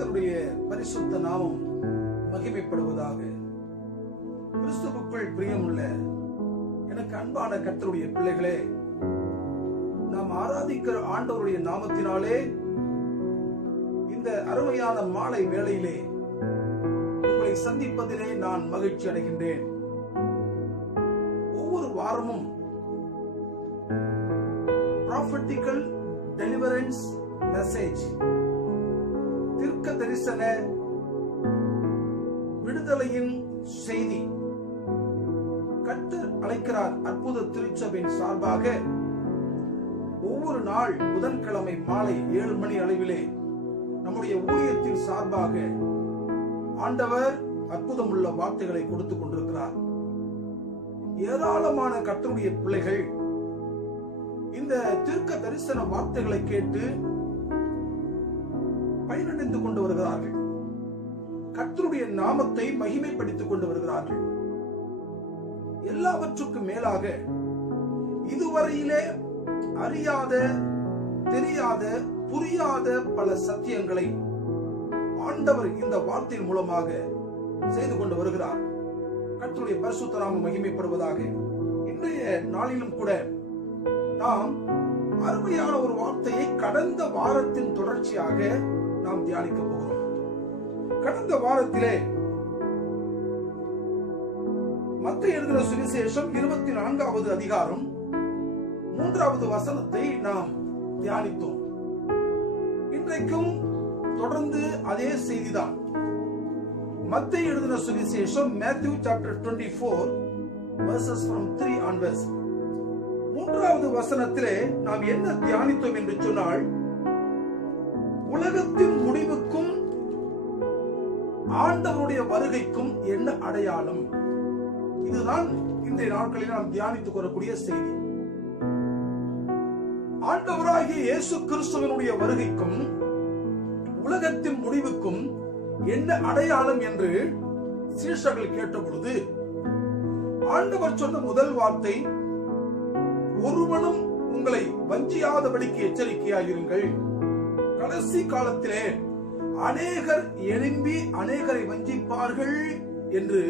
கர்த்தருடைய பரிசுத்த நாமம் மகிமைப்படுவதாக. கிறிஸ்துவுக்குள் பிரியமுள்ள எனக்கு அன்பான கர்த்தருடைய பிள்ளைகளே, நாம் ஆராதிக்கிற ஆண்டவருடைய நாமத்தினாலே இந்த அருமையான மாலை வேளையிலே உங்களை சந்திப்பதிலே நான் மகிழ்ச்சி அடைகின்றேன். ஒவ்வொரு வாரமும் ப்ராஃபெட்டிக்கல் டெலிவரன்ஸ் மெசேஜ், தீர்க்க தரிசன விடுதலையின் செய்தி கர்த்தர் அழைக்கிறார் அற்புத திருச்சபையின் சார்பாக ஒவ்வொரு நாள் புதன்கிழமை மாலை 7 மணி அளவிலே நம்முடைய ஊழியத்தின் சார்பாக ஆண்டவர் அற்புதமுள்ள வார்த்தைகளை கொடுத்துக் கொண்டிருக்கிறார். ஏராளமான கர்த்தருடைய பிள்ளைகள் இந்த தீர்க்க தரிசன வார்த்தைகளை கேட்டு பயனடைந்து கொண்டு வருகிறார்கள். கர்த்தருடைய நாமத்தை மகிமைப்படுத்திக் கொண்டு வருகிறார்கள். எல்லாவற்றுக்கும் மேலாக இதுவரையிலே அறியாத, தெரியாத, புரியாத பல சத்தியங்களை ஆண்டவர் இந்த வார்த்தையின் மூலமாக செய்து கொண்டு வருகிறார். கர்த்தருடைய பரிசுத்த நாமம் மகிமைப்படுவதாக. இன்றைய நாளிலும் கூட நாம் அருமையான ஒரு வார்த்தையை கடந்த வாரத்தின் தொடர்ச்சியாக நாம் தியானிக்க போகிறோம். கடந்த வாரத்திலே மத்தேயு எழுதின சுவிசேஷம் 24வது அதிகாரம் 3வது வசனத்தை நாம் தியானித்தோம். இன்றைக்கும் தொடர்ந்து அதே செய்திதான். மத்தேயு எழுதின சுவிசேஷம் Matthew chapter 24 verses from 3 onwards. 3வது வசனத்திலே நாம் என்ன தியானித்தோம் என்று சொன்னால், உலகத்தின் முடிவுக்கும் ஆண்டவருடைய வருகைக்கும் என்ன அடையாளம்? இதுதான் இன்றைய நாட்களில் நாம் தியானித்துக் கொள்ளக்கூடிய செய்தி. ஆண்டவராகிய இயேசு கிறிஸ்துவினுடைய வருகைக்கும் உலகத்தின் முடிவுக்கும் என்ன அடையாளம் என்று சீஷர்கள் கேட்ட பொழுது ஆண்டவர் சொன்ன முதல் வார்த்தை, ஒருவனும் உங்களை வஞ்சியாதபடிக்கு எச்சரிக்கையாயிருங்கள். கடைசி காலத்திலே அநேகர் எழும்பி அநேகரை வஞ்சிப்பார்கள் என்று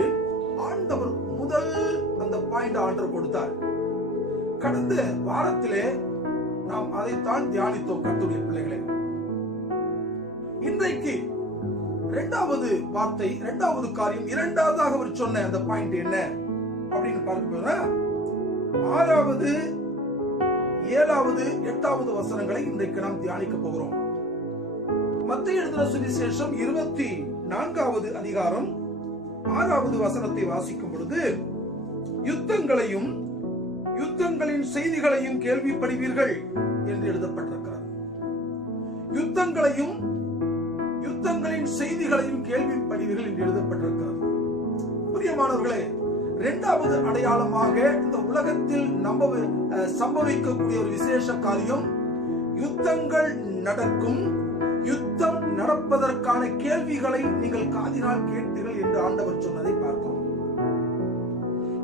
ஆண்டவர் முதல் அந்த பாயிண்ட் ஆண்டவர் கொடுத்தார். கடந்த வாரத்திலே நாம் அதைத்தான் தியானித்தோம் கர்த்தருடைய பிள்ளைகளே. இன்றைக்கு இரண்டாவது வார்த்தை, இரண்டாவது காரியம், இரண்டாவதாக அவர் சொன்ன அந்த பாயிண்ட் என்ன அப்படின்னு பார்க்க 6வது, 7வது, 8வது வசனங்களை இன்றைக்கு நாம் தியானிக்க போகிறோம். மத்தேயு எழுதின சுவிசேஷம் 24வது அதிகாரம் 6வது வசனத்தை வாசிக்கும் பொழுது, யுத்தங்களையும் யுத்தங்களின் செய்திகளையும் கேள்விப்படுவீர்கள் என்று எழுதப்பட்டிருக்கிறது. யுத்தங்களையும் யுத்தங்களின் செய்திகளையும் கேள்விப்படுவீர்கள் என்று எழுதப்பட்டிருக்கிறது. பிரியமானவர்களே, இரண்டாவது அடையாளமாக இந்த உலகத்தில் சம்பவிக்கக்கூடிய ஒரு விசேஷ காரியம், யுத்தங்கள் நடக்கும், யுத்தம் நடப்பதற்கான கேள்விகளை நீங்கள் காதினால் கேட்பீர்கள் என்று ஆண்டவர் சொன்னதை பார்க்கிறோம்.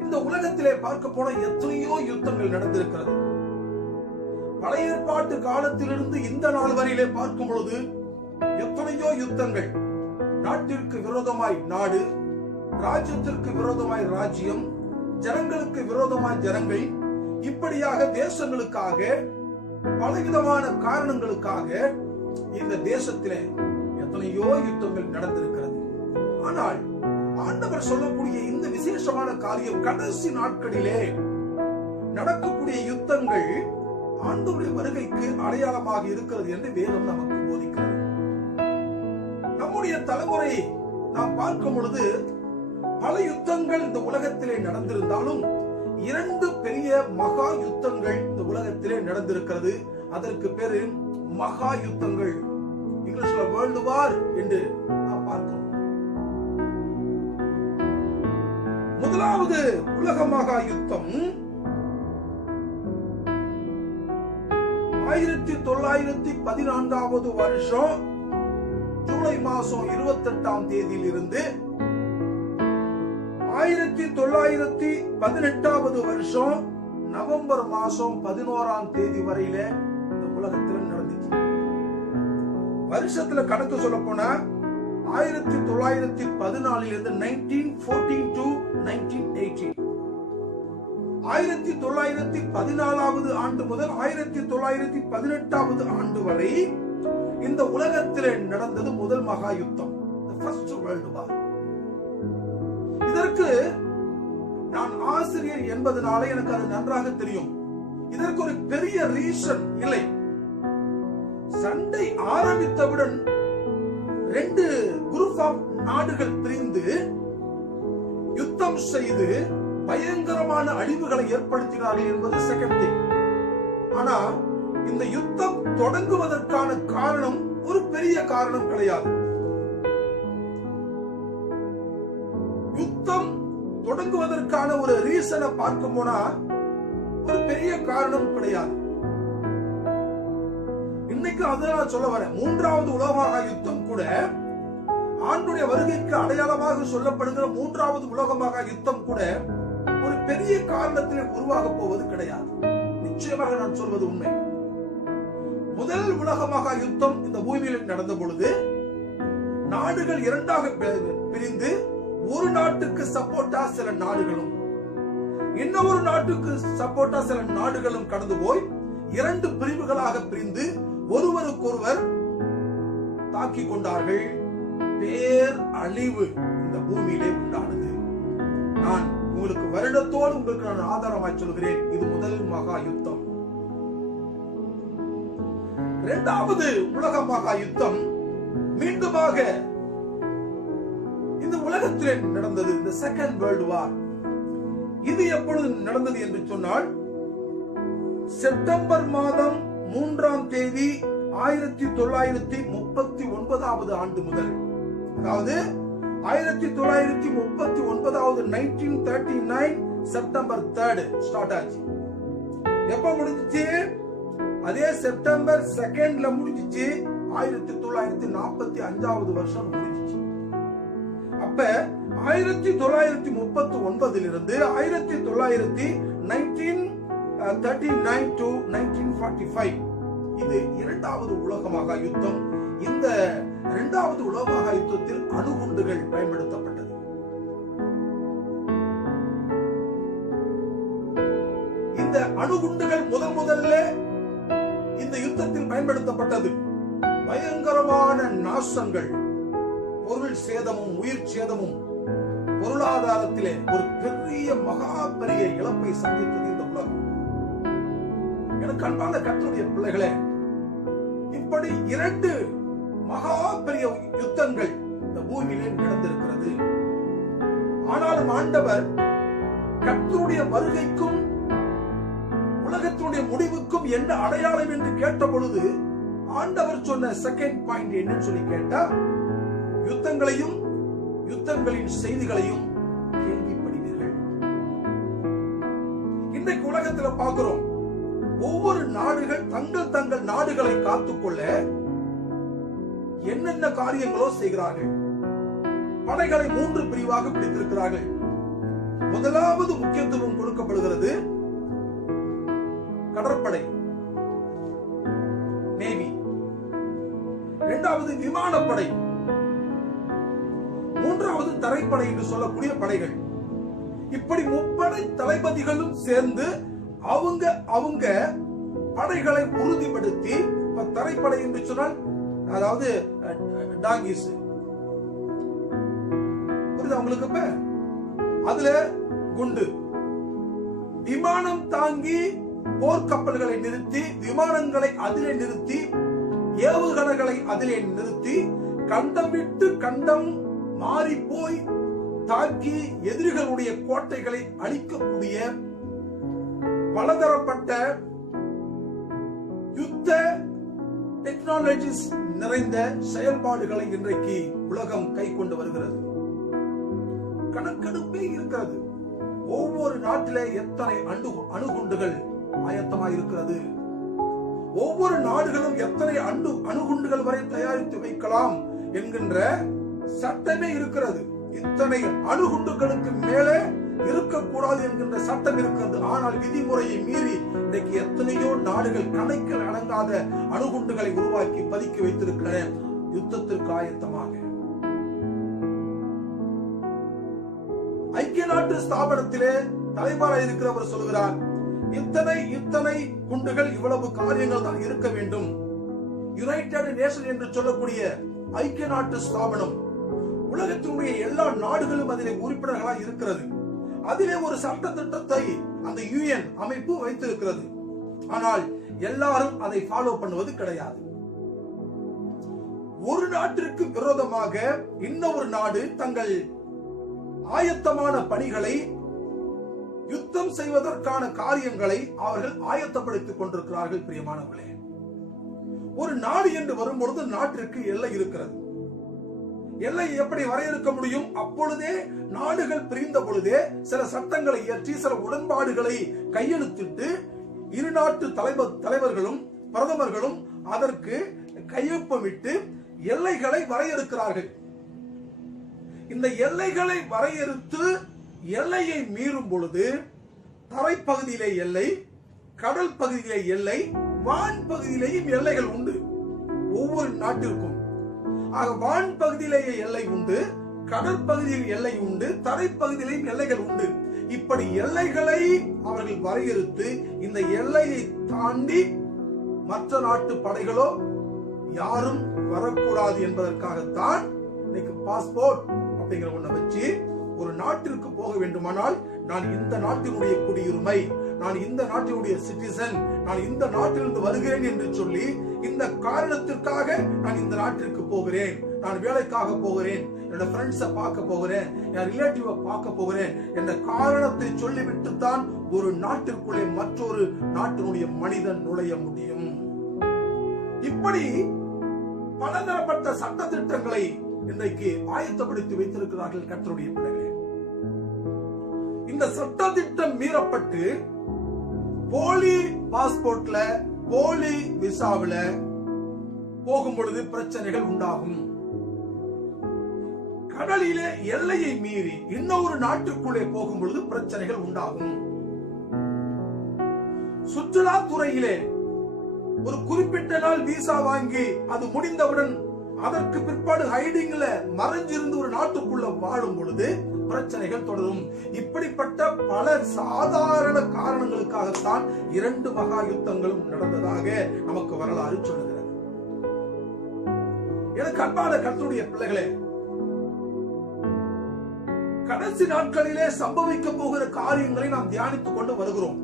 இந்த உலகத்திலே பார்க்க போன எத்தனையோ யுத்தங்கள் நடந்திருக்கிறது. பழைய ஏற்பாட்டு காலத்திலிருந்து இந்த நாள் வரையிலே பார்க்கும் பொழுது எத்தனையோ யுத்தங்கள். நாட்டிற்கு விரோதமாய் நாடு, ராஜ்யத்திற்கு விரோதமாய் ராஜ்யம், ஜனங்களுக்கு விரோதமாய் ஜனங்கள், இப்படியாக தேசங்களுக்காக பலவிதமான காரணங்களுக்காக இந்த தேசத்திலே எத்தனையோ யுத்தங்கள் நடந்திருக்கிறது. ஆனால் ஆண்டவர் சொல்லக்கூடிய இந்த விசேஷமான காரியம், கடைசி நாட்களிலே நடக்கக்கூடிய யுத்தங்கள் ஆண்டவருடைய வருகைக்கு அடையாளமாக இருக்கிறது என்று வேதம் நமக்கு போதிக்கிறது. நம்முடைய தலைமுறையை நாம் பார்க்கும் பொழுது பல யுத்தங்கள் இந்த உலகத்திலே நடந்திருந்தாலும் 2 பெரிய மகா யுத்தங்கள் இந்த உலகத்திலே நடந்திருக்கிறது. அதற்கு பேரு மகா யுத்தங்கள், இங்கிலீஷ்ல வேர்ல்டு வார் என்று நாம் பார்க்கிறோம். முதலாவது உலக மகா யுத்தம் 1914வது வருஷம் ஜூலை மாசம் 28ஆம் தேதியில் இருந்து 1918வது வருஷம் நவம்பர் மாசம் 11ஆம் தேதி வரையில இந்த உலகத்தில் நடந்துச்சு. வருஷத்துல கணக்கு சொல்ல போனா 1914 இருந்து 1914 to 1918, 1914வது ஆண்டு முதல் 1918வது ஆண்டு வரை இந்த உலகத்திலே நடந்தது முதல் மகா யுத்தம், ஃபர்ஸ்ட் வேர்ல்ட் வார். இதற்கு நான் ஆசிரியர் என்பதனால எனக்கு அது நன்றாக தெரியும். இதற்கு ஒரு பெரிய ரீசன் இல்லை. சண்டை ஆரம்பித்தவுடன் 2 குரூப் ஆஃப் நாடுகள் பிரிந்து யுத்தம் செய்து பயங்கரமான அழிவுகளை ஏற்படுத்தினார்கள் என்பது செகண்ட் திங். ஆனா இந்த யுத்தம் தொடங்குவதற்கான காரணம் ஒரு பெரிய காரணம் கிடையாது. யுத்தம் தொடங்குவதற்கான ஒரு ரீசனை பார்க்கும் போனா ஒரு பெரிய காரணம் கிடையாது. இன்னைக்கு அதுதான் சொல்ல வரேன். 3வது உலக மகா யுத்தம் கூட ஆண்டுடைய வருகைக்கு அடையாளமாக சொல்லப்படுகிற 3வது உலக மகா யுத்தம் கூட ஒரு பெரிய காரணத்தில் உருவாக போவது கிடையாது. நிச்சயமாக நான் சொல்வது உண்மை. முதல் உலக மகா யுத்தம் இந்த பூமியில் நடந்த பொழுது நாடுகள் 2ஆக பிரிந்து ஒரு நாட்டுக்கு சப்போர்ட்டா சில நாடுகளும் இன்னொரு நாட்டுக்கு சப்போர்ட்டா சில நாடுகளும் கடந்து போய் 2 பிரிவுகளாக பிரிந்து ஒருவருக்கொருவர் தாக்கி கொண்டார்கள். பேர் அழிவு இந்த பூமியிலே உண்டானது. நான் உங்களுக்கு வருடத்தோடு உங்களுக்கு நான் ஆதாரமாய் சொல்கிறேன், இது முதல் மகா யுத்தம். 2வது உலக மகா யுத்தம் மீண்டுமாக இந்த உலகத்திலே நடந்தது, இந்த செகண்ட் வேர்ல்ட் வார். இது எப்பொழுது நடந்தது என்று சொன்னால் செப்டம்பர் மாதம் 3ஆம் தேதி 1939வது ஆண்டு முதல், அதாவது 1939வது 1939 செப்டம்பர் 3 ஸ்டார்ட் ஆச்சு. எப்ப முடிஞ்சிச்சு? அதே செப்டம்பர் 2 முடிஞ்சிச்சு. 1945வது வருஷம் முடிஞ்சிச்சு. அப்ப 1939 இருந்து 1939 to 1945 இது 2வது உலக மகா யுத்தம். இந்த 2வது உலக மகா யுத்தத்தில் அணுகுண்டுகள் பயன்படுத்தப்பட்டது. இந்த அணுகுண்டுகள் முதல்ல இந்த யுத்தத்தில் பயன்படுத்தப்பட்டது. பயங்கரமான நாசங்கள், பொருள் சேதமும் உயிர் சேதமும், பொருளாதாரத்திலே ஒரு பெரிய மகா பெரிய இழப்பை சந்தித்தது இந்த உலகம். எனக்கு அன்பான கர்த்தருடைய பிள்ளைகளே, இப்படி 2 மகா பெரிய யுத்தங்கள் இந்த பூமியிலே நடந்திருக்கிறது. ஆனாலும் ஆண்டவர் கர்த்தருடைய வருகைக்கும் உலகத்தினுடைய முடிவுக்கும் என்ன அடையாளம் என்று கேட்ட பொழுது ஆண்டவர் சொன்ன செகண்ட் பாயிண்ட் என்னன்னு சொல்லி கேட்டா, யுத்தங்களையும் யுத்தங்களின் செய்திகளையும் கேள்விப்படுவீர்கள். இன்றைக்கு உலகத்தில் பார்க்கிறோம், ஒவ்வொரு நாடுகள் தங்கள் நாடுகளை காத்துக்கொள்ள என்னென்ன காரியங்களோ செய்கிறார்கள். படைகளை 3 பிரிவாக பிடித்திருக்கிறார்கள். முதலாவது முக்கியத்துவம் கொடுக்கப்படுகிறது கடற்படை, நேவி. 2வது விமானப்படை, 3வது தரைப்படை என்று சொல்லக்கூடிய படைகள். இப்படி முப்படை தளபதிகளும் சேர்ந்து அவங்க படைகளை உறுதிப்படுத்தி, தரைப்படை என்று சொன்னால் அதாவது டாங்கிஸ் புரியுது உங்களுக்கு? இப்ப அதுல குண்டு, விமானம் தாங்கி போர்க்கப்பல்களை நிறுத்தி, விமானங்களை அதிலே நிறுத்தி, ஏவுகணைகளை அதிலே நிறுத்தி, கண்டம் விட்டு கண்டம் மாறி போய் தாக்கி எதிரிகளுடைய கோட்டைகளை அழிக்கக்கூடிய பலதரப்பட்ட யுத்த டெக்னாலஜிஸ் நிறைந்த செயல்பாடுகளை இன்றைக்கு உலகம் கை கொண்டு வருகிறது. கணக்கெடுப்பே இருக்கிறது. ஒவ்வொரு நாட்டிலே எத்தனை அணுகுண்டுகள் ஆயத்தமாயிருக்கிறது, ஒவ்வொரு நாடுகளும் எத்தனை அணுகுண்டுகள் வரை தயாரித்து வைக்கலாம் என்கின்ற சட்டமே இருக்கிறது. இத்தனை அணுகுண்டுகளுக்கு மேலே இருக்கக்கூடாது என்கின்ற சட்டம் இருக்கிறது. ஆனால் விதிமுறையை மீறி இன்றைக்கு எத்தனையோ நாடுகள் கணக்கில் அடங்காத அணுகுண்டுகளை உருவாக்கி பதுக்கி வைத்திருக்கிற யுத்தத்திற்கு ஆயத்தமாக. நாட்டு ஸ்தாபனத்திலே தலைவராக இருக்கிறவர் சொல்கிறார், இத்தனை குண்டுகள், இவ்வளவு காரியங்கள் தான் இருக்க வேண்டும். யுனைடெட் நேஷன் என்று சொல்லக்கூடிய ஐக்கிய நாட்டு ஸ்தாபனம் உலகத்தினுடைய எல்லா நாடுகளும் அதிலே உறுப்பினர்களாக இருக்கிறது. அதிலே ஒரு சட்ட திட்டத்தை அந்த யுஎன் அமைப்பு வைத்திருக்கிறது. ஆனால் எல்லாரும் அதை ஃபாலோ பண்ணுவது கிடையாது. ஒரு நாட்டிற்கு விரோதமாக இன்னொரு நாடு தங்கள் ஆயத்தமான பணிகளை, யுத்தம் செய்வதற்கான காரியங்களை அவர்கள் ஆயத்தப்படுத்திக் கொண்டிருக்கிறார்கள். பிரியமானவர்களே, ஒரு நாடு என்று வரும்பொழுது நாட்டிற்கு எல்லை இருக்கிறது. எல்லை எப்படி வரையறுக்க முடியும்? அப்பொழுதே நாடுகள் பிரிந்த பொழுதே சில சட்டங்களை இயற்றி, சில உடன்பாடுகளை கையெழுத்திட்டு இரு நாட்டு தலைவர்களும் பிரதமர்களும் அதற்கு கையொப்பமிட்டு எல்லைகளை வரையறுக்கிறார்கள். இந்த எல்லைகளை வரையறுத்து எல்லையை மீறும் பொழுது தரைப்பகுதியிலே எல்லை, கடல் பகுதியிலே எல்லை, வான் பகுதியிலேயும் எல்லைகள் உண்டு ஒவ்வொரு நாட்டிற்கும். ஆக வான் பகுதியிலேயே எல்லை உண்டு, கடற்பகுதியில் எல்லை உண்டு, தரைப்பகுதியிலேயும் எல்லைகள் உண்டு. இப்படி எல்லைகளை அவர்கள் வரையறுத்து இந்த எல்லையை தாண்டி மற்ற நாட்டு படைகளோ யாரும் வரக்கூடாது என்பதற்காகத்தான் இன்னைக்கு பாஸ்போர்ட் அப்படிங்கிற ஒண்ணை வச்சு ஒரு நாட்டிற்கு போக வேண்டுமானால் நான் இந்த நாட்டினுடைய குடியுரிமை, நான் இந்த நாட்டினுடைய சிட்டிசன், நான் இந்த நாட்டிலிருந்து வருகிறேன் என்று சொல்லி இந்த காரணத்திற்காக நான் இந்த நாட்டிற்கு போகிறேன், நான் வேலைக்காக போகிறேன், என்னோட ஃப்ரெண்ட்ஸை பார்க்க போகிறேன், என் ரிலேட்டிவை பார்க்க போகிறேன் என்ற காரணத்தை சொல்லிவிட்டு தான் ஒரு நாட்டிற்குள்ளே மற்றொரு நாட்டினுடைய மனிதன் நுழைய முடியும். இப்படி பலதரப்பட்ட சட்ட திட்டங்களை இன்றைக்கு ஆயத்தப்படுத்தி வைத்திருக்கிறார்கள் கர்த்தருடைய பிள்ளைகளே. இந்த சட்ட திட்டம் மீறப்பட்டு போலி பாஸ்போர்ட்ல, போலி விசாவில போகும் பொழுது பிரச்சனைகள் உண்டாகும். கடலிலே எல்லையை மீறி இன்னொரு நாட்டுக்குள்ளே போகும் பொழுது பிரச்சனைகள் உண்டாகும். சுற்றுலாத்துறையிலே ஒரு குறிப்பிட்ட நாள் விசா வாங்கி அது முடிந்தவுடன் அதற்கு பிற்பாடு ஹைடிங்ல மறைஞ்சிருந்து ஒரு நாட்டுக்குள்ள வாழும் பொழுது பிரச்சனைகள் தொடரும். இப்படிப்பட்ட பல சாதாரண காரணங்களுக்காகத்தான் 2 மகா யுத்தங்களும் நடந்ததாக நமக்கு வரலாறு சொல்லுகிறது. எனக்கு அன்பான கர்த்தருடைய பிள்ளைகளே, கடைசி நாட்களிலே சம்பவிக்க போகிற காரியங்களை நாம் தியானித்துக் கொண்டு வருகிறோம்.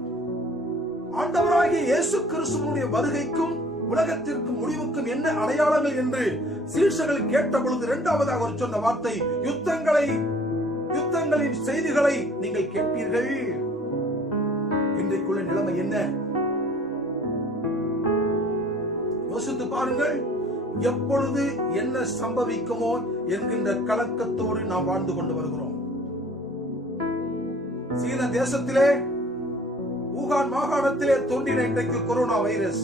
ஆண்டவராகிய இயேசு கிறிஸ்துவினுடைய வருகைக்கும் உலகத்திற்கும் முடிவுக்கும் என்ன அடையாளங்கள் என்று சீஷர்கள் கேட்ட பொழுது இரண்டாவதாக அவர் சொன்ன வார்த்தை, யுத்தங்களின் செய்திகளை நீங்கள் கேட்பீர்கள். இன்றைக்குள்ள நிலைமை என்ன? யோசித்து பாருங்கள். எப்பொழுது என்ன சம்பவிக்குமோ என்கின்ற கலக்கத்தோடு நாம் வாழ்ந்து கொண்டு வருகிறோம். சீன தேசத்திலே ஊகான் மாகாணத்திலே தோன்றின இன்றைக்கு கொரோனா வைரஸ்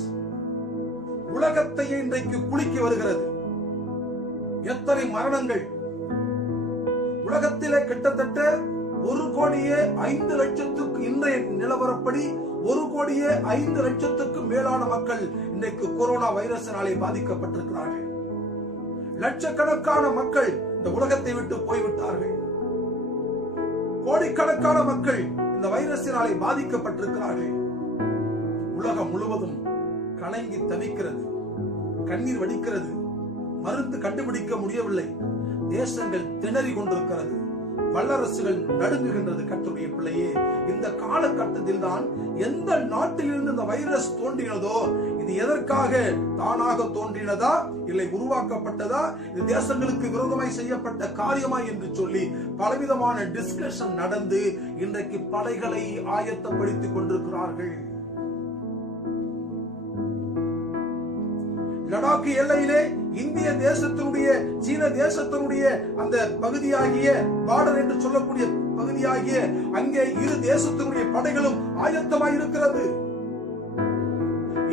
உலகத்தையே இன்றைக்கு குலுக்கி வருகிறது. எத்தனை மரணங்கள்! உலகத்திலே கிட்டத்தட்ட 1,05,00,000 இன்றைய நிலவரப்படி 1,05,00,000 மேலான மக்கள் இன்றைக்கு கொரோனா வைரஸினாலே பாதிக்கப்பட்டிருக்கிறார்கள். லட்சக்கணக்கான மக்கள் இந்த உலகத்தை விட்டு போய்விட்டார்கள். கோடிக்கணக்கான மக்கள் இந்த வைரஸினாலே பாதிக்கப்பட்டிருக்கிறார்கள். உலகம் முழுவதும் கலங்கி தவிக்கிறது, கண்ணீர் வடிக்கிறது. மருந்து கண்டுபிடிக்க முடியவில்லை. தேசங்கள் திணறி கொண்டிருக்கிறது. வல்லரசுகள் நடுங்குகின்றது. கர்த்தருடைய பிள்ளையே, இந்த காலகட்டத்தில் தான் எந்த நாட்டிலிருந்து இந்த வைரஸ் தோன்றினதோ, இது எதற்காக தானாக தோன்றினதா, இல்லை உருவாக்கப்பட்டதா, இது தேசங்களுக்கு விரோதமாய் செய்யப்பட்ட காரியமா என்று சொல்லி பலவிதமான டிஸ்கஷன் நடந்து இன்றைக்கு படைகளை ஆயத்தப்படுத்திக் கொண்டிருக்கிறார்கள். லடாக் எல்லையிலே இந்திய தேசத்தினுடைய, சீன தேசத்தினுடைய அந்த பகுதியாகிய பார்டர் என்று சொல்லக்கூடிய பகுதியாகிய அங்கே இரு தேசத்தினுடைய படைகளும் ஆயத்தமாய் இருக்கிறது.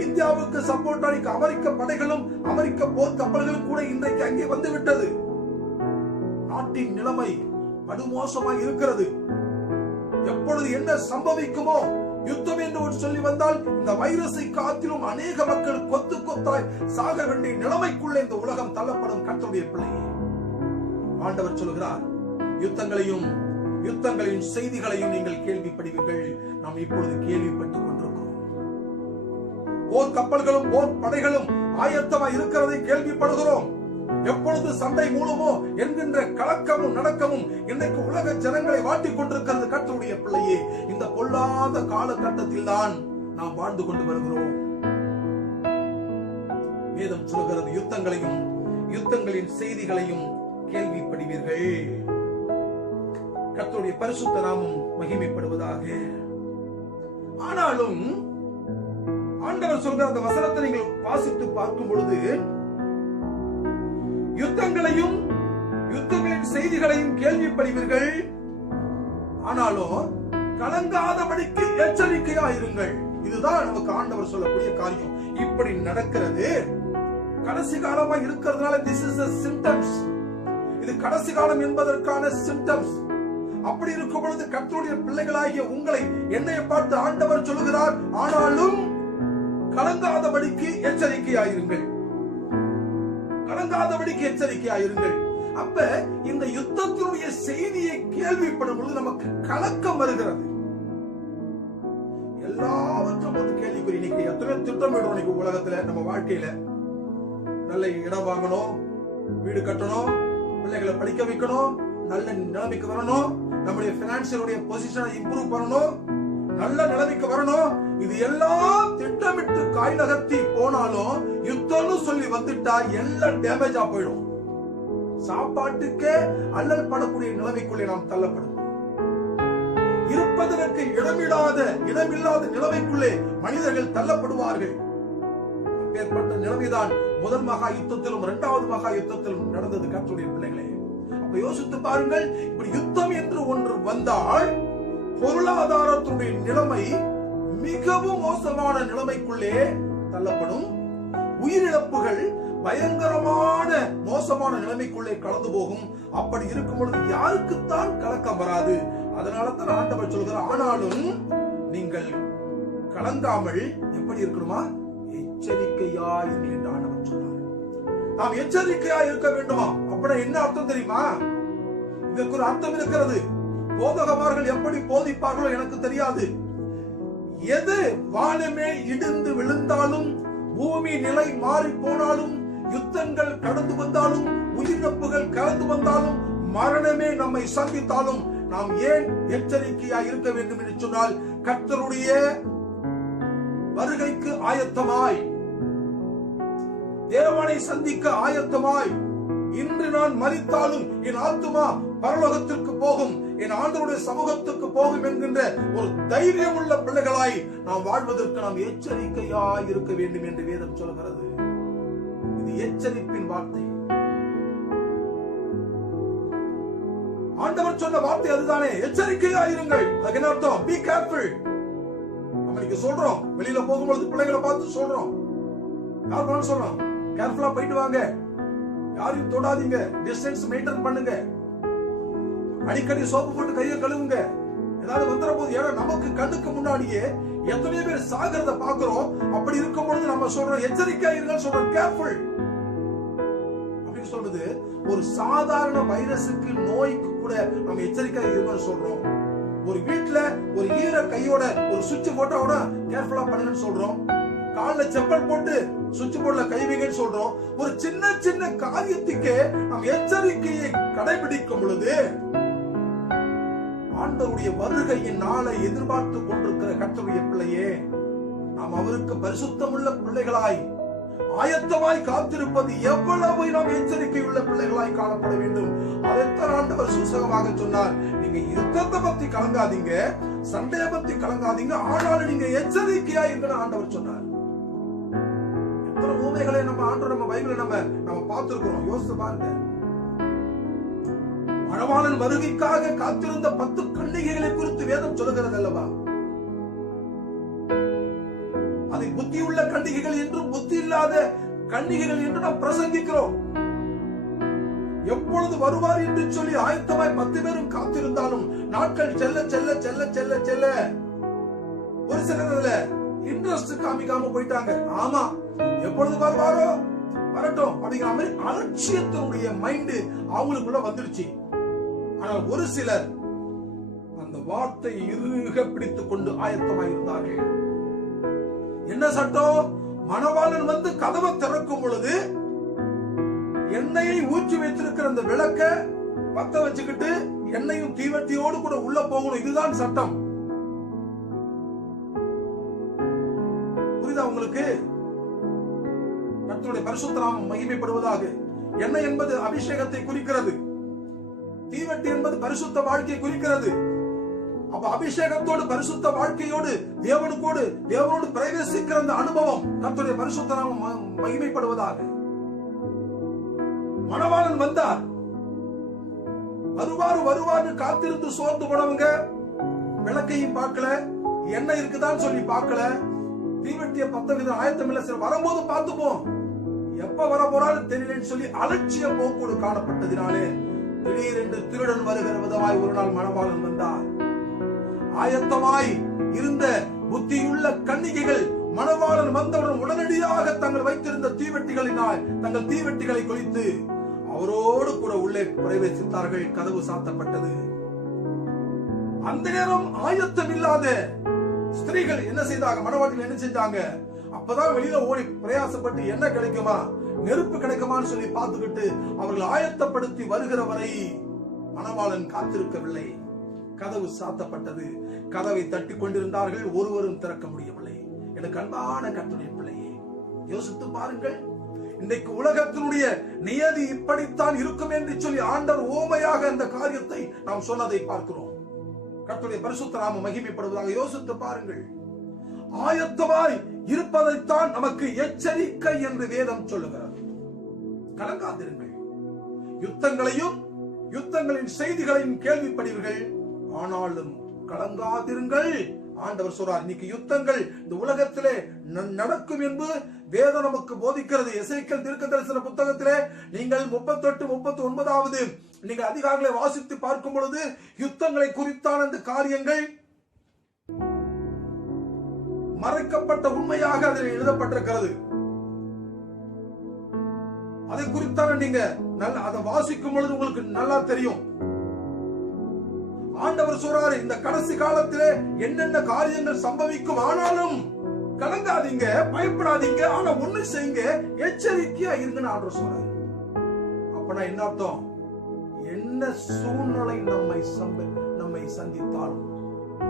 இந்தியாவுக்கு சப்போர்ட் அளிக்க அமெரிக்க படைகளும் அமெரிக்க போர் கப்பல்களும் கூட இன்றைக்கு அங்கே வந்துவிட்டது. நாட்டின் நிலைமை படுமோசமாய் இருக்கிறது. எப்பொழுது என்ன சம்பவிக்குமோ, யுத்தம் என்று சொல்லி வந்தால் இந்த வைரஸை காத்திலும் அநேக மக்கள் கொத்து கொத்தாய் சாக வேண்டிய நிலைமைக்குள்ளே இந்த உலகம் தள்ளப்படும். கர்த்தருடைய பிள்ளையே, ஆண்டவர் சொல்கிறார், யுத்தங்களையும் யுத்தங்களின் செய்திகளையும் நீங்கள் கேள்விப்படுவீர்கள். நாம் இப்பொழுது கேள்விப்பட்டுக் கொண்டிருக்கிறோம். போர் கப்பல்களும் போர் படைகளும் ஆயத்தமாய் இருக்கிறதை கேள்விப்படுகிறோம். எப்பொழுது சண்டை மூலமோ என்கின்ற கலக்கமும் நடக்கமும் இன்றைக்கு உலக ஜனங்களை வாட்டிக் கொண்டிருக்கிறது. கர்த்தருடைய பிள்ளையே, இந்த பொல்லாத காலகட்டத்தில் தான் நாம் வாழ்ந்து கொண்டு வருகிறோம். வேதம் சொல்கிறது, யுத்தங்களையும் யுத்தங்களின் செய்திகளையும் கேள்விப்படுவீர்கள். கர்த்தருடைய பரிசுத்த நாமம் மகிமைப்படுவதாக. ஆனாலும் ஆண்டவர் சொல்கிற அந்த வசனத்தை நீங்கள் வாசித்து பார்க்கும் பொழுது, யுத்தங்களையும் யுத்தங்களின் செய்திகளையும் கேள்விப்படுவீர்கள், ஆனாலும் கலங்காதபடிக்கு எச்சரிக்கையாயிருங்கள். இதுதான் நமக்கு ஆண்டவர் சொல்லக்கூடிய காரியம். இப்படி நடக்கிறது கடைசி காலமா இருக்கிறதுனால this is the symptoms. இது கடைசி காலம் என்பதற்கான symptoms. அப்படி இருக்கும் பொழுது கர்த்தருடைய பிள்ளைகளாகிய உங்களை என்னை பார்த்து ஆண்டவர் சொல்லுகிறார், ஆனாலும் கலங்காதபடிக்கு எச்சரிக்கையாயிருங்கள். கலங்காதபடிக்கு எச்சரிக்கையாயிருங்கள். அப்ப இந்த யுத்தத்தினுடைய செய்தியை கேள்விப்படும் பொழுது நமக்கு கலக்கம் வருகிறது. எல்லாவற்றும் ஒரு கேள்விக்குறி. இன்னைக்கு எத்தனை திட்டமிடுறோம் இன்னைக்கு உலகத்துல, நம்ம வாழ்க்கையில நல்ல இடம் வாங்கணும், வீடு கட்டணும், பிள்ளைகளை படிக்க வைக்கணும், நல்ல நிலைமைக்கு வரணும், நம்முடைய பினான்சியலுடைய பொசிஷனை இம்ப்ரூவ் பண்ணணும், நல்ல நிலைமைக்கு வரணும். இது எல்லாம் திட்டமிட்டு காய் நகர்த்தி போனாலும் யுத்தம்னு சொல்லி வந்துட்டா எல்லாம் டேமேஜா போயிடும். சாப்பாட்டுக்கே அல்லல் படக்கூடிய நிலைமைக்குள்ளே நாம் தள்ளப்படும். இருப்பதற்கு இடமில்லாத நிலைமைக்குள்ளே மனிதர்கள் தள்ளப்படுவார்கள். ஏற்பட்ட நிலைமைதான் முதல் மகா யுத்தத்திலும் இரண்டாவது மகா யுத்தத்திலும் நடந்தது. கர்த்தருடைய பிள்ளைகளே, அப்ப யோசித்து பாருங்கள். இப்படி யுத்தம் என்று ஒன்று வந்தால் பொருளாதாரத்துடைய நிலைமை மிகவும் மோசமான நிலைமைக்குள்ளே தள்ளப்படும். உயிரிழப்புகள் பயங்கரமான மோசமான நிலைமைக்குள்ளே கலந்து போகும். அப்படி இருக்கும் பொழுது யாருக்குத்தான் கலக்கம் வராது? அதனால தான் ஆண்டவர் சொல்கிறார், ஆனாலும் நீங்கள் கலங்காமல் எப்படி இருக்கணுமா? எச்சரிக்கையாயிருங்கள் என்று ஆண்டவர் சொன்னார். நாம் எச்சரிக்கையா இருக்க வேண்டுமா? அப்படின்னா என்ன அர்த்தம் தெரியுமா? இதற்கு ஒரு அர்த்தம் இருக்கிறது. போதகமார்கள் எப்படி போதிப்பார்களோ எனக்கு தெரியாது. எது வானமே இடிந்து விழுந்தாலும், பூமி நிலை மாறி போனாலும், யுத்தங்கள் கடந்து வந்தாலும், உயிரிழப்புகள் கலந்து வந்தாலும், மரணமே நம்மை சந்தித்தாலும் நாம் ஏன் எச்சரிக்கையா இருக்க வேண்டும் என்று சொன்னால், கர்த்தருடைய வருகைக்கு ஆயத்தமாய், தேவனை சந்திக்க ஆயத்தமாய், இன்று நான் மரித்தாலும் என் ஆத்துமா பரலோகத்திற்கு போகும், என் ஆண்டவருடைய சமூகத்துக்கு போகும் என்கின்ற ஒரு தைரியம் உள்ள பிள்ளைகளாய் நாம் வாழ்வதற்கு நாம் எச்சரிக்கையாய் இருக்க வேண்டும் என்று வேதம் சொல்கிறது. இது எச்சரிப்பின் வார்த்தை. ஆண்டவர் சொன்ன வார்த்தை அதுதானே, எச்சரிக்கையாயிருங்கள். அதுக்கு என்ன அர்த்தம்? Be careful. நம்ம இன்னைக்கு சொல்றோம், வெளியில போகும்போது பிள்ளைகளை பார்த்து சொல்றோம், யார் சொல்றோம், கேர்ஃபுல்லா போயிட்டு வாங்க, யாரையும் தொடாதீங்க, டிஸ்டன்ஸ் மெயின்டைன் பண்ணுங்க, அடிக்கடி சோப்பு போட்டு கையை கழுவுங்க, ஏதாவது வந்துற போது. ஏன்னா நமக்கு கண்ணுக்கு முன்னாடியே எத்தனையோ பேர் சாகிறத பாக்குறோம். அப்படி இருக்கும் பொழுது நம்ம சொல்றோம் எச்சரிக்கையா இருங்க சொல்றோம், கேர்ஃபுல் அப்படின்னு சொல்றது. ஒரு சாதாரண வைரஸுக்கு, நோய்க்கு கூட நம்ம எச்சரிக்கையா இருங்கன்னு சொல்றோம். ஒரு வீட்டுல ஒரு ஈர கையோட ஒரு சுவிட்ச் போட்டோட கேர்ஃபுல்லா பண்ணுங்கன்னு சொல்றோம். காலில் செப்பல் போட்டு சுவிட்ச் போர்டுல கை வைங்கன்னு சொல்றோம். ஒரு சின்ன சின்ன காரியத்துக்கு நாம் எச்சரிக்கையை கடைபிடிக்கும் பொழுது, ஆண்டவருடைய வருகையின் நாளை எதிர்பார்த்து கொண்டிருக்கிற கர்த்தருடைய பிள்ளையே, நாம் அவருக்கு பரிசுத்தமுள்ள பிள்ளைகளாய் ஆயத்தமாய் காத்திருப்பது எவ்வளவு நாம் எச்சரிக்கை உள்ள பிள்ளைகளாய் காணப்பட வேண்டும். அதைத்தான் ஆண்டவர் சூசகமாக சொன்னார். நீங்க யுத்தத்தை பத்தி கலங்காதீங்க, சண்டையை பத்தி கலங்காதீங்க, ஆனாலும் நீங்க எச்சரிக்கையா இருக்கணும் ஆண்டவர் சொன்னார். எத்தனை ஊமைகளை நம்ம ஆண்டவர் நம்ம பைபிளை நம்ம பார்த்திருக்கிறோம். யோசித்து பாருங்க. மணவாளன் வருகைக்காக காத்திருந்த 10 கன்னிகைகளை குறித்து வேதம் சொல்கிறது அல்லவா? அதை புத்தியுள்ள கன்னிகைகள் என்றும் புத்தி இல்லாத கன்னிகைகள் என்று நாம் பிரசங்கிக்கிறோம். எப்பொழுது வருவார் என்று சொல்லி ஆயத்தமாய் 10 பேரும் காத்திருந்தாலும் நாட்கள் செல்ல செல்ல செல்ல செல்ல செல்ல ஒரு சிலர் இன்ட்ரெஸ்ட் காமிக்காம போயிட்டாங்க. ஆமா, எப்பொழுது வருவாரோ வரட்டும் அப்படிங்கிற மாதிரி அலட்சியத்தினுடைய மைண்ட் அவங்களுக்குள்ள வந்துடுச்சு. ஆனால் ஒரு சிலர் அந்த வார்த்தையை இறுக பிடித்துக் கொண்டு ஆயத்தமாயிருந்தார்கள். என்ன சட்டம்? மணவாளன் வந்து கதவை திறக்கும் பொழுது எண்ணெயை ஊற்றி வைத்திருக்கிற அந்த விளக்க பத்த வச்சுக்கிட்டு எண்ணெயும் தீவட்டியோடு கூட உள்ள போகணும். இதுதான் சட்டம். புரியுதா உங்களுக்கு? கர்த்தருடைய பரிசுத்த நாமம் மகிமைப்படுவதாக. எண்ணெய் என்பது அபிஷேகத்தை குறிக்கிறது. தீவட்டி என்பது பரிசுத்த வாழ்க்கையை குறிக்கிறது. அப்ப அபிஷேகத்தோடு பரிசுத்த வாழ்க்கையோடு தேவனோடு பிரவேசிக்கிற அந்த அனுபவம் கர்த்தருடைய பரிசுத்த நாமம் மகிமைப்படுவதாக. மணவாளன் வந்தார். வருவாரு காத்திருந்து சோர்ந்து போனவங்க விளக்கையும் பார்க்கல, எண்ணெய் இருக்குதான்னு சொல்லி பார்க்கல, தீவட்டிய பத்த விதம் ஆயத்தம் இல்ல, சரி வரும்போது பார்த்துப்போம், எப்ப வர போறாலும் தெரியலன்னு சொல்லி அலட்சிய போக்கோடு காணப்பட்டதினாலே திடீரென்று திருடன் வருகிற விதமாய் ஒரு நாள் மணவாளன் வந்தார். ஆயத்தமாய் இருந்த புத்தியுள்ள கன்னிகைகள் மணவாளன் வந்தவுடன் உடனடியாக தங்கள் வைத்திருந்த தீவெட்டிகளினால் தங்கள் தீவெட்டிகளை கொளித்து அவரோடு கூட உள்ளே பிரவேசித்தார்கள். கதவு சாத்தப்பட்டது. அந்த நேரம் ஆயத்தம் இல்லாத ஸ்திரீகள் என்ன செய்தாங்க? மணவாட்டிகள் என்ன செஞ்சாங்க? அப்பதான் வெளியில ஓடி பிரயாசப்பட்டு என்ன கிடைக்குமா, நெருப்பு கிடைக்குமான்னு சொல்லி பார்த்துக்கிட்டு அவர்கள் ஆயத்தப்படுத்தி வருகிற வரை மணவாளன் காத்திருக்கவில்லை. கதவு சாத்தப்பட்டது. கதவை தட்டி கொண்டிருந்தார்கள். ஒருவரும் திறக்க முடியவில்லை. எனக்கு அன்பான கர்த்தருடைய பிள்ளையே, யோசித்து பாருங்கள். இன்றைக்கு உலகத்தினுடைய நியதி இப்படித்தான் இருக்கும் என்று சொல்லி ஆண்டவர் ஓமையாக அந்த காரியத்தை நாம் சொன்னதை பார்க்கிறோம். கர்த்தருடைய பரிசுத்த நாமம் மகிமைப்படுவதாக. யோசித்து பாருங்கள். ஆயத்தமாய் இருப்பதைத்தான் நமக்கு எச்சரிக்கை என்று வேதம் சொல்லுகிறது. கலங்காதிருங்கள். யுத்தங்களின் செய்திகளையும் கேள்விப்படுவீர்கள், ஆனாலும் கலங்காதிருங்கள். ஆண்டவர் சொல்றார், இன்னைக்கு யுத்தங்கள் இந்த உலகத்திலே நடக்கும் என்று வேதம் நமக்கு போதிக்கிறது. எசேக்கியேல் தீர்க்கதரிசன புத்தகத்திலே நீங்கள் 38, 39 நீங்கள் அதிகாரங்களை வாசித்து பார்க்கும் பொழுது யுத்தங்களை குறித்தான அந்த காரியங்கள் மறைக்கப்பட்ட உண்மையாக அதில் எழுதப்பட்டிருக்கிறது. அதை குறித்தான நீங்க அதை வாசிக்கும் பொழுது உங்களுக்கு நல்லா தெரியும். ஆண்டவர் சொல்றாரு, இந்த கடைசி காலத்திலே என்னென்ன காரியங்கள் சம்பவிக்கும், ஆனாலும் கலங்காதீங்க, பயப்படாதீங்க, ஆனா ஒண்ணு செய்யுங்க, எச்சரிக்கையா இருங்கன்னு ஆண்டவர் சொல்றாரு. அப்பனா என்ன அர்த்தம்? என்ன சூழ்நிலை நம்மை சந்தித்தாலும்,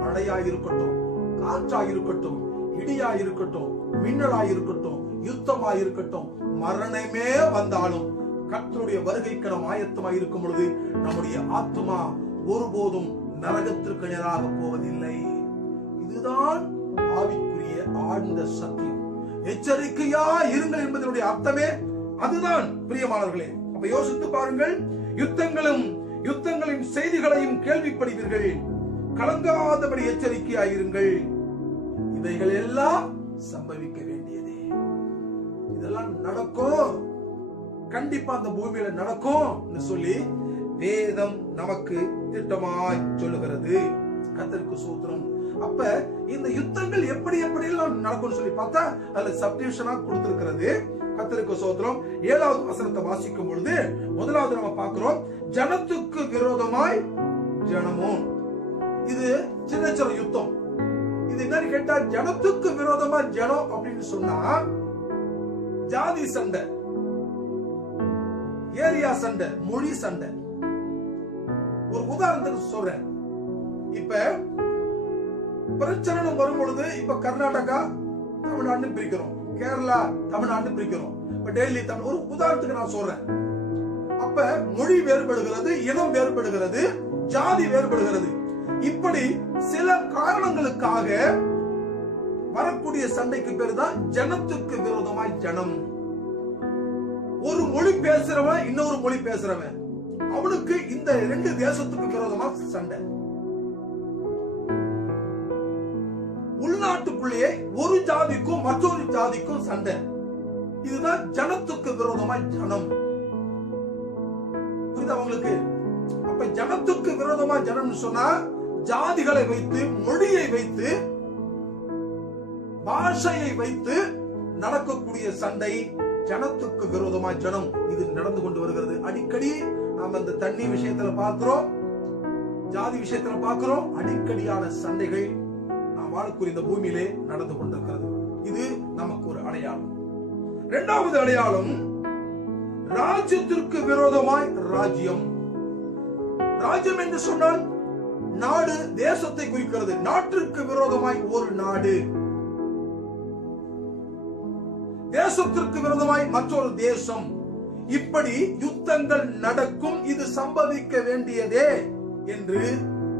மழையா இருக்கட்டும், காற்றா இருக்கட்டும், இடியா இருக்கட்டும், மின்னலா இருக்கட்டும், யுத்தமா இருக்கட்டும், மரணமே வந்தாலும் கர்த்தருடைய வருகைக்கு நாம் ஆயத்தமாக இருக்கும் பொழுது நம்முடைய ஆத்துமா ஒருபோதும் நரகத்திற்கு நேராக போவதில்லை. இதுதான் ஆவிக்குரிய ஆழ்ந்த சத்தியம். எச்சரிக்கையா இருங்கள் என்பதனுடைய அர்த்தமே அதுதான். பிரியமானவர்களே, அப்ப யோசித்து பாருங்கள். யுத்தங்களின் செய்திகளையும் கேள்விப்படுவீர்கள், கலங்காதபடி எச்சரிக்கையாயிருங்கள். இவைகள் எல்லாம் சம்பவிக்க வேண்டியதே. இதெல்லாம் நடக்கும், கண்டிப்பா அந்த பூமியில நடக்கும் சொல்லி வேதம் நமக்கு திட்டமாய் சொல்லுகிறது. கர்த்தருக்கு ஸ்தோத்திரம். அப்ப இந்த யுத்தங்கள் எப்படி எல்லாம் நடக்கும்னு சொல்லி பார்த்தா அதுல சப்டிவிஷனா கொடுத்திருக்கிறது. கர்த்தருக்கு ஸ்தோத்திரம். 7வது வசனத்தை வாசிக்கும் பொழுது முதலாவது நம்ம பார்க்கிறோம், ஜனத்துக்கு விரோதமாய் ஜனமும். இது சின்ன சின்ன யுத்தம். இது என்னன்னு கேட்டா, ஜனத்துக்கு விரோதமா ஜனம் அப்படின்னு சொன்னா ஜாதி சண்டை, ஏரியா சண்டை, மொழி சண்டை. ஒரு உதாரணத்துக்கு சொல்றேன். இப்ப பிரச்சனை வரும் பொழுது இப்ப கர்நாடகா தமிழ்நாடு பிரிக்கிறோம், கேரளா தமிழ்நாடு பிரிக்கிறோம், இப்ப டெல்லி தமிழ். ஒரு உதாரணத்துக்கு நான் சொல்றேன். அப்ப மொழி வேறுபடுகிறது, இனம் வேறுபடுகிறது, ஜாதி வேறுபடுகிறது. இப்படி சில காரணங்களுக்காக வரக்கூடிய சண்டைக்கு பேரு தான் ஜனத்துக்கு விரோதமாய் ஜனம். ஒரு மொழி பேசுறவன் இன்னொரு மொழி பேசுறவன், அவனுக்கு இந்த 2 தேசத்துக்கு விரோதமா சண்டை. உள்நாட்டுக்குள்ளேயே ஒரு ஜாதிக்கும் மற்றொரு ஜாதிக்கும் சண்டை. இதுதான் ஜனத்துக்கு விரோதமாய் ஜனம். புரியுதா உங்களுக்கு? அப்ப ஜனத்துக்கு விரோதமா ஜனம் சொன்னா ஜாதிகளை வைத்து, மொழியை வைத்து, பாஷையை வைத்து நடக்கக்கூடிய சண்டை ஜனத்துக்கு விரோதமா ஜனம். இது நடந்து கொண்டு வருகிறது. அடிக்கடி நாம இந்த தண்ணி விஷயத்துல பார்க்கிறோம். ஜாதி விஷயத்துல பார்க்கிறோம், அடிக்கடியான சண்டைகள் நாம் வாழக்கூடிய இந்த பூமியிலே நடந்து கொண்டிருக்கிறது. இது நமக்கு ஒரு அடையாளம். இரண்டாவது அடையாளம், ராஜ்யத்திற்கு விரோதமாய் ராஜ்யம். ராஜ்யம் என்று சொன்னால் நாடு, தேசத்தை குறிக்கிறது. நாட்டிற்கு விரோதமாய் ஒரு நாடு, தேசத்திற்கு விரோதமாய் மற்றொரு தேசம். இப்படி யுத்தங்கள் நடக்கும். இது சம்பவிக்க வேண்டியதே என்று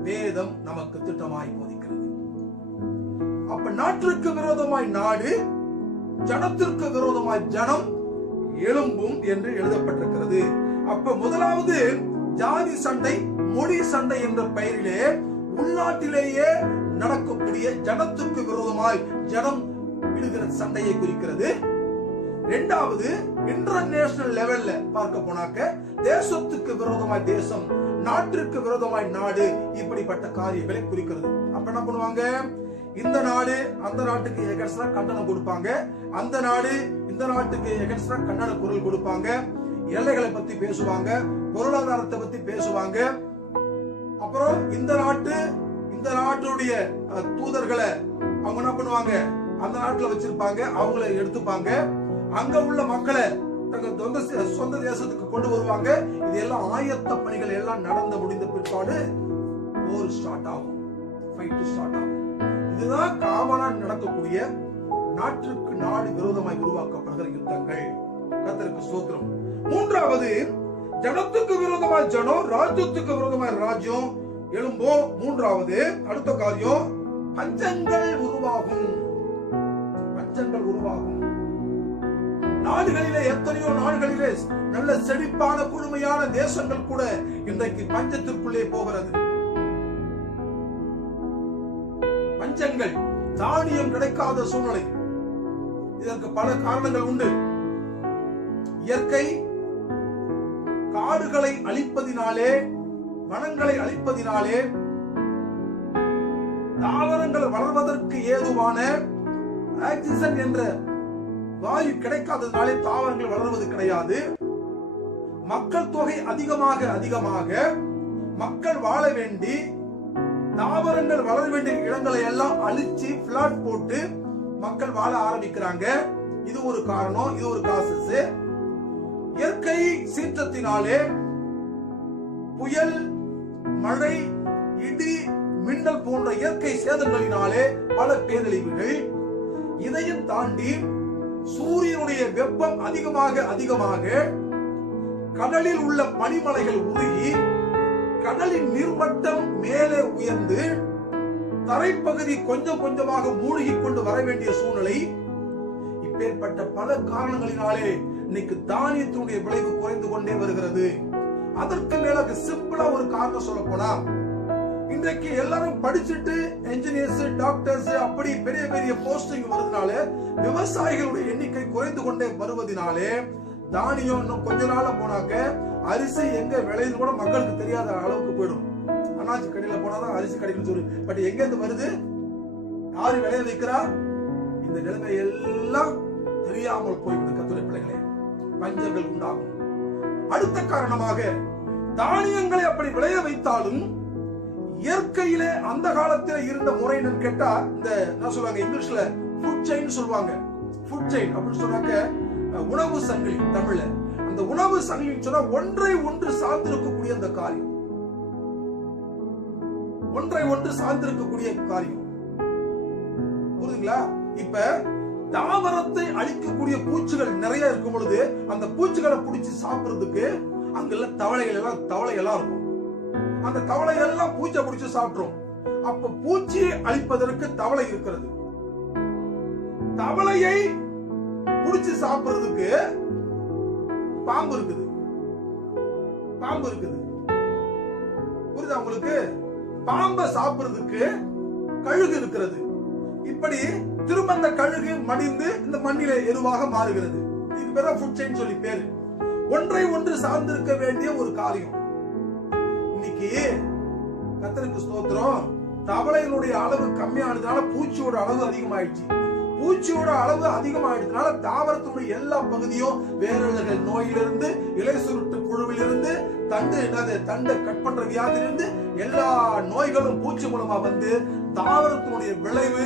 வேதம் நமக்கு திட்டமாய் போதிக்கிறது. அப்ப நாட்டிற்கு விரோதமாய் நாடு, ஜனத்திற்கு விரோதமாய் ஜனம் எழும்பும் என்று எழுதப்பட்டிருக்கிறது. அப்ப முதலாவது ஜாதி சண்டை, மொழி சண்டை என்ற பெயரிலே உள்நாட்டிலேயே நடக்கக்கூடிய ஜனத்திற்கு விரோதமாய் ஜனம் விடுகிற சண்டையை குறிக்கிறது. இரண்டாவது இன்டர்நேஷனல் லெவல்ல பார்க்க போனாக்க தேசத்துக்கு விரோதமாய் தேசம், நாட்டிற்கு விரோதமாய் நாடு, இப்படிப்பட்ட காரியங்களை குறிக்கிறது. அப்ப என்ன பண்ணுவாங்க, இந்த நாடு அந்த நாட்டுக்கு எகென்ஸ்டா கண்டனம் கொடுப்பாங்க, அந்த நாடு இந்த நாட்டுக்கு எகென்ஸ்டா கண்டன குரல் கொடுப்பாங்க, எல்லைகளை பத்தி பேசுவாங்க, பொருளாதாரத்தை பத்தி பேசுவாங்க. அப்புறம் இந்த நாட்டுடைய தூதர்களை அவங்க என்ன பண்ணுவாங்க, அந்த நாட்டுல வச்சிருப்பாங்க, அவங்களை எடுத்துப்பாங்க, அங்க உள்ள மக்களை சொந்த தேசத்துக்கு கொண்டு வருவாங்க. இது எல்லாம் ஆயத்த பணிகள் எல்லாம் நடந்து முடிந்த பிற்பாடு போர் ஸ்டார்ட் ஆகும், ஃபைட் ஸ்டார்ட் ஆகும். இதுதான் காமனா நடக்கக்கூடிய நாட்டிற்கு நாடு விரோதமாய் உருவாக்கப்படுகிற யுத்தங்கள். கர்த்தருக்கு ஸ்தோத்திரம். மூன்றாவது, ஜனத்துக்கு விரோதமாய் ஜனம், ராஜ்யத்துக்கு விரோதமாய் ராஜ்யம் எழும்பும். மூன்றாவது அடுத்த காரியம், பஞ்சங்கள் உருவாகும். பஞ்சங்கள் உருவாகும். நாடுகளிலே, எத்தனையோ நாடுகளிலே நல்ல செழிப்பான குழுமையான தேசங்கள் கூட இன்றைக்கு பஞ்சத்திற்குள்ளே போகிறது. பஞ்சங்கள், தானியம் கிடைக்காத சூழ்நிலை. இதற்கு பல காரணங்கள் உண்டு. இயற்கை காடுகளை அழிப்பதினாலே, வனங்களை அழிப்பதினாலே, தாவரங்கள் வளர்வதற்கு ஏதுவான ஆக்சிஜன் என்ற வாயு கிடைக்காததினாலே தாவரங்கள் வளர்வது கிடையாது. மக்கள் தொகை அதிகமாக மக்கள் வாழ வேண்டி தாவரங்கள் வளர வேண்டிய இடங்களை எல்லாம் அழிச்சு பிளாட் போட்டு மக்கள் வாழ ஆரம்பிக்கிறாங்க. இது ஒரு காரணம், இது ஒரு காசஸ். இயற்கை சீற்றத்தினாலே புயல், மழை, இடி, மின்னல் போன்ற இயற்கை சேதங்களினாலே பல பேரழிவுகள். இதையும் தாண்டி சூரியனுடைய வெப்பம் அதிகமாக கடலில் உள்ள பனிமலைகள் உருகி கடலின் நீர்மட்டம் மேலே உயர்ந்து தரைப்பகுதி கொஞ்சம் கொஞ்சமாக மூழ்கி கொண்டு வர வேண்டிய சூழ்நிலை. இப்பேற்பட்ட பல காரணங்களினாலே இன்னைக்கு தானியத்தினுடைய விளைவு குறைந்து கொண்டே வருகிறது. அதற்கு மேல சிம்பிளா ஒரு காரணம் சொல்ல போனா, இன்றைக்கு எல்லாரும் படிச்சுட்டு என்ஜினியர்ஸ், டாக்டர்ஸ் அப்படி பெரிய பெரிய போஸ்டிங் வருவதனால விவசாயிகளுடைய எண்ணிக்கை குறைந்து கொண்டே வருவதனாலே தானியம் இன்னும் கொஞ்ச நாள போனாக்க அரிசி எங்க விளையுது கூட மக்களுக்கு தெரியாத அளவுக்கு போயிடும். அனாஜி கடையில போனாதான் அரிசி கிடைக்குன்னு சொல்லு, பட் எங்க இருந்து வருது, யாரு விளைய வைக்கிறா, இந்த நிலைமை எல்லாம் தெரியாமல் போய்விடும். கர்த்தருடைய பிள்ளைகளே, பஞ்சங்கள் உண்டாகும். அடுத்த காரணமாக, தானியங்களை அப்படி விளைய வைத்தாலும் இயற்கையிலே அந்த காலத்தில் இருந்த முறை என்னன்னு கேட்டா, இந்த என்ன சொல்லுவாங்க இங்கிலீஷ்ல ஃபுட் செயின் சொல்லுவாங்க. ஃபுட் செயின் அப்படின்னு சொன்னாக்க உணவு சங்கிலி தமிழ்ல. அந்த உணவு சங்கிலின்னு சொன்னா ஒன்றை ஒன்று சார்ந்திருக்கக்கூடிய அந்த காரியம், ஒன்றை ஒன்று சார்ந்திருக்கக்கூடிய காரியம். புரியுதுங்களா? இப்ப தாவரத்தை அழிக்கக்கூடிய பூச்சிகள் நிறைய இருக்கும் பொழுது அந்த பூச்சிகளை பிடிச்சி சாப்பிடுறதுக்கு அங்கெல்லாம் தவளை எல்லாம் இருக்கும். அந்த தவளை எல்லாம் பூச்சை பிடிச்சு சாப்பிடும். அப்ப பூச்சியை அழிப்பதற்கு தவளை இருக்கிறது. தவளையை பிடிச்சு சாப்பிடுறதுக்கு பாம்பு இருக்குது. புரியுதா உங்களுக்கு? பாம்பை சாப்பிடுறதுக்கு கழுகு இருக்கிறது. இப்படி திரும்ப அந்த கழுகு மடிந்து இந்த மண்ணிலே எருவாக மாறுகிறது. இதுக்கு பேர் ஃபுட் செயின் சொல்லி பேரு. ஒன்றை ஒன்று சார்ந்திருக்க வேண்டிய ஒரு காரியம். இன்னைக்கு கர்த்தருக்கு ஸ்தோத்திரம், தவளையினுடைய அளவு கம்மியானதுனால பூச்சியோட அளவு அதிகமாயிடுச்சு. பூச்சியோட அளவு அதிகமாயிடுறதுனால தாவரத்தினுடைய எல்லா பகுதியும் வேரல்கள் நோயிலிருந்து, இலை சுருட்டு புழுவிலிருந்து, தண்டை கட் பண்ற வியாதியிலிருந்து எல்லா நோய்களும் பூச்சி மூலமா வந்து தாவரத்தினுடைய விளைவு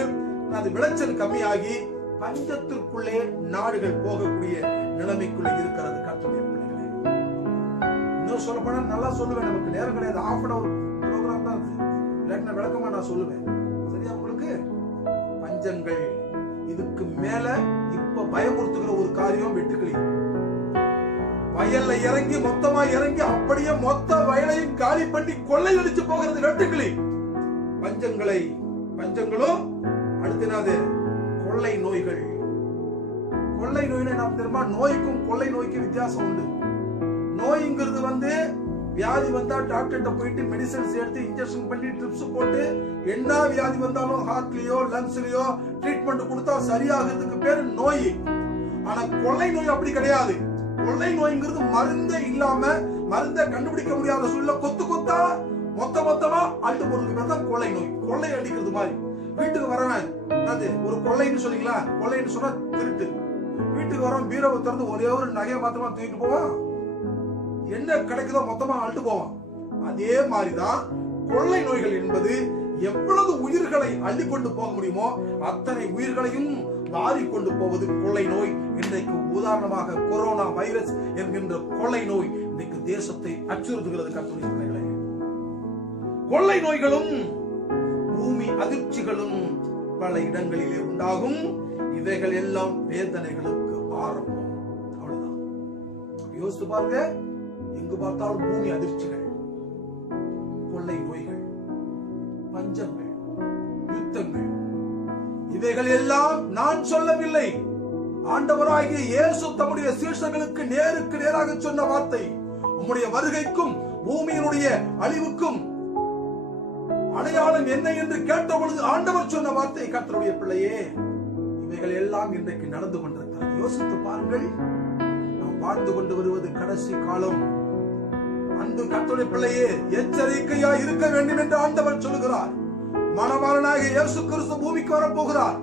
விளைச்சல் கம்மியாகி பஞ்சத்திற்குள்ளே நாடுகள் போகக்கூடிய நிலைமைக்குள்ளே இருக்கிறது. கர்த்தருடைய பிள்ளைகளே, இன்னும் சொல்ல போனா நல்லா சொல்லுவேன், நமக்கு நேரம் கிடையாது, ½ an hour ப்ரோக்ராம் தான் அது, இல்லாட்டி விளக்கமா நான் சொல்லுவேன். சரியா? உங்களுக்கு பஞ்சங்கள் இதுக்கு மேல இப்ப பயமுறுத்துகிற ஒரு காரியம் வெட்டுக்கிளி. வயல்ல இறங்கி மொத்தமா இறங்கி அப்படியே மொத்த வயலையும் காலி பண்ணி கொள்ளை அடிச்சு போகிறது வெட்டுக்கிளி. பஞ்சங்களும் அடுத்து கொள்ளை நோய்கள். கொள்ளை நோய்னா என்ன தெரியுமா? நோய்க்கும் கொள்ளை நோய்க்கும் வித்தியாசம் உண்டு. நோய்ங்கிறது வியாதி வந்தா டாக்டர்கிட்ட போயிட்டு மெடிசன்ஸ் எடுத்து இன்ஜெக்ஷன் பண்ணி ட்ரிப்ஸ் போட்டு என்ன வியாதி வந்தாலும் ஹார்ட்லயோ லங்ஸ்லயோ ட்ரீட்மெண்ட் கொடுத்தா சரியாகிறதுக்கு பேரு நோய். ஆனா கொள்ளை நோய் அப்படி கிடையாது. கொள்ளை நோய்ங்கிறது மருந்தே இல்லாம, மருந்தை கண்டுபிடிக்க முடியாத சூழ்நிலை கொத்து கொத்தா மொத்தமா அழுத்து போறதுக்கு பேர் தான் கொள்ளை நோய். கொள்ளை அடிக்கிறது மாதிரி. வீட்டுக்கு வரவன் ஒரு கொள்ளைன்னு சொன்னீங்களா? கொள்ளைன்னு சொன்னா திருட்டு. வீட்டுக்கு வரவன் பீரோவை திறந்து ஒரே ஒரு நகையை மாத்திரமா தூக்கிட்டு போவான், என்ன கிடைக்குதோ மொத்தமா அழுட்டு போவான். அதே மாதிரிதான் கொள்ளை நோய்கள் என்பது எவ்வளவு உயிர்களை அள்ளி கொண்டு போக முடியுமோ அத்தனை உயிர்களையும் வாரி கொண்டு போவது கொள்ளை நோய். இன்றைக்கு உதாரணமாக கொரோனா வைரஸ் என்கின்ற கொள்ளை நோய் இன்றைக்கு தேசத்தை அச்சுறுத்துகிறது. கர்த்தருடைய பிள்ளைகளே, கொள்ளை நோய்களும் பூமி அதிர்ச்சிகளும் பல இடங்களிலே உண்டாகும். இவைகள் எல்லாம் வேதனைகளுக்கு ஆரம்பம். அவ்வளவுதான். யோசித்து பாருங்க, எங்கு பார்த்தாலும் பூமி அதிர்ச்சிகள், கொள்ளை நோய்கள், பஞ்சங்கள், யுத்தங்கள், இவைகள் எல்லாம் நான் சொல்லவில்லை. ஆண்டவராகிய இயேசு தம்முடைய சீஷர்களுக்கு நேருக்கு நேராக சொன்ன வார்த்தை. உம்முடைய வருகைக்கும் பூமியினுடைய அழிவுக்கும் அடையாளம் என்ன என்று கேட்ட பொழுது ஆண்டவர் சொன்ன வார்த்தை. கர்த்தருடைய பிள்ளையே, இவைகள் எல்லாம் இன்றைக்கு நடந்து கொண்டிருக்கிறது. யோசித்து பாருங்கள், நாம் வாழ்ந்து கொண்டு வருவது கடைசி காலம். அன்பு கர்த்தருடைய பிள்ளையே, எச்சரிக்கையா இருக்க வேண்டும் என்று ஆண்டவர் சொல்லுகிறார். மணவாளனாக இயேசு கிறிஸ்து பூமிக்கு வரப்போகிறார்.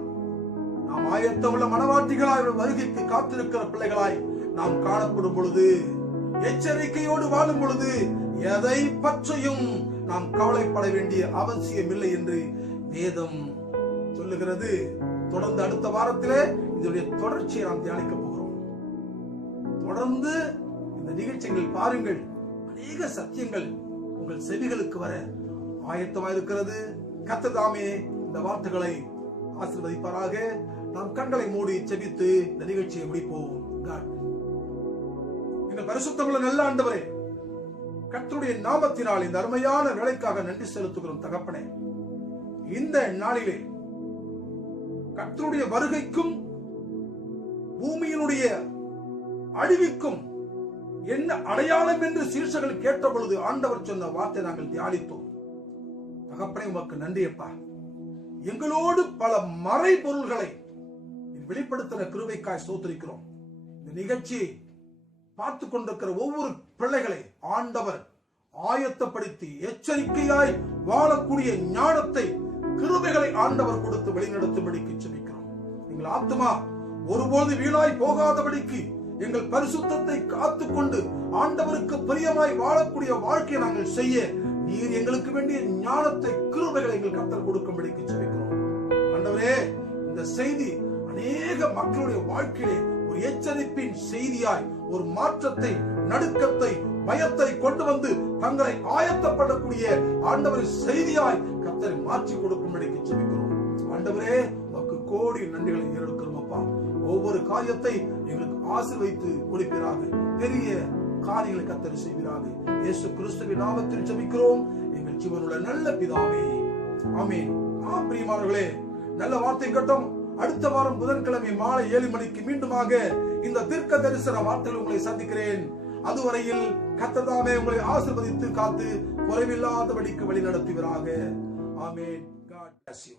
நாம் ஆயத்தமுள்ள மணவாட்டிகளாய் வருகைக்கு காத்திருக்கிற பிள்ளைகளாய் நாம் காணப்படும் பொழுது, எச்சரிக்கையோடு வாழும் பொழுது எதை பற்றியும் நாம் கவலைப்பட வேண்டிய அவசியம் இல்லை என்று வேதம் சொல்லுகிறது. தொடர்ந்து அடுத்த வாரத்திலே இதனுடைய தொடர்ச்சியை நாம் தியானிக்க போகிறோம். தொடர்ந்து இந்த நிகழ்ச்சிகள் பாருங்கள். அநேக சத்தியங்கள் உங்கள் செவிகளுக்கு வர ஆயத்தமாக இருக்கிறது. கர்த்தர் தாமே இந்த வார்த்தைகளை ஆசீர்வதிப்பாராக. நாம் கண்களை மூடி செபித்து இந்த நிகழ்ச்சியை முடிப்போம். எங்கள் பரிசுத்தமுள்ள நல்ல ஆண்டவரே, கர்த்தருடைய நாமத்தினால் இந்த அருமையான வேலைக்காக நன்றி செலுத்துகிறோம் தகப்பனே. இந்த நாளிலே கர்த்தருடைய வருகைக்கும் பூமியினுடைய அழிவுக்கும் என்ன அடையாளம் என்று சீஷர்கள் கேட்ட பொழுது ஆண்டவர் சொன்ன வார்த்தை நாங்கள் தியானித்தோம். தகப்பனே, உமக்கு நன்றி அப்பா. எங்களோடு பல மறைபொருள்களை வெளிப்படுத்தின கிருபைக்காய் ஸ்தோத்திரிக்கிறோம். இந்த நிகழ்ச்சியை பார்த்து கொண்டிருக்கிற ஒவ்வொரு பிள்ளைகளை ஆண்டவர் ஆயத்தப்படுத்தி எச்சரிக்கையாய் வாழக்கூடிய ஞானத்தை, கிருபைகளை ஆண்டவர் கொடுத்து வழிநடத்தும்படிக்கு ஜெபிக்கிறோம். எங்கள் ஆத்துமா ஒருபோது வீணாய் போகாதபடிக்கு எங்கள் பரிசுத்தத்தை காத்துக்கொண்டு ஆண்டவருக்கு பிரியமாய் வாழக்கூடிய வாழ்க்கையை நாங்கள் செய்ய நீர் எங்களுக்கு வேண்டிய ஞானத்தை, கிருபைகளை எங்கள் கர்த்தர் கொடுக்கும்படிக்கு ஜெபிக்கிறோம். ஆண்டவரே, இந்த செய்தி அநேக மக்களுடைய வாழ்க்கையிலே ஒரு எச்சரிப்பின் செய்தியாய், ஒரு மாற்றத்தை, நடுக்கத்தை, பயத்தை கொண்டு வந்து தங்களை ஆயத்தப்படக்கூடிய ஆண்டவரின் செய்தியாய் கர்த்தரை மாற்றி கொடுக்கும்படிக்கு ஜெபிக்கிறோம். ஆண்டவரே, உமக்கு கோடி நன்றிகளை ஏறெடுக்கிறோம் அப்பா. ஒவ்வொரு காரியத்தை எங்களுக்கு ஆசீர்வதித்து கொடுப்பீராக. பெரிய காரியங்களை கர்த்தர் செய்வீராக. இயேசு கிறிஸ்துவின் நாமத்தில் ஜெபிக்கிறோம் எங்கள் ஜீவனுள்ள நல்ல பிதாவே, ஆமென். பிரியமானவர்களே, நல்ல வார்த்தை கட்டம். அடுத்த வாரம் புதன்கிழமை மாலை 7 மணிக்கு மீண்டுமாக இந்த தீர்க்க தரிசன வார்த்தையில் உங்களை சந்திக்கிறேன். அதுவரையில் கர்த்தர் தாமே உங்களை ஆசீர்வதித்து காத்து குறைவில்லாதபடிக்கு வழி நடத்துவீராக. ஆமென். God bless you.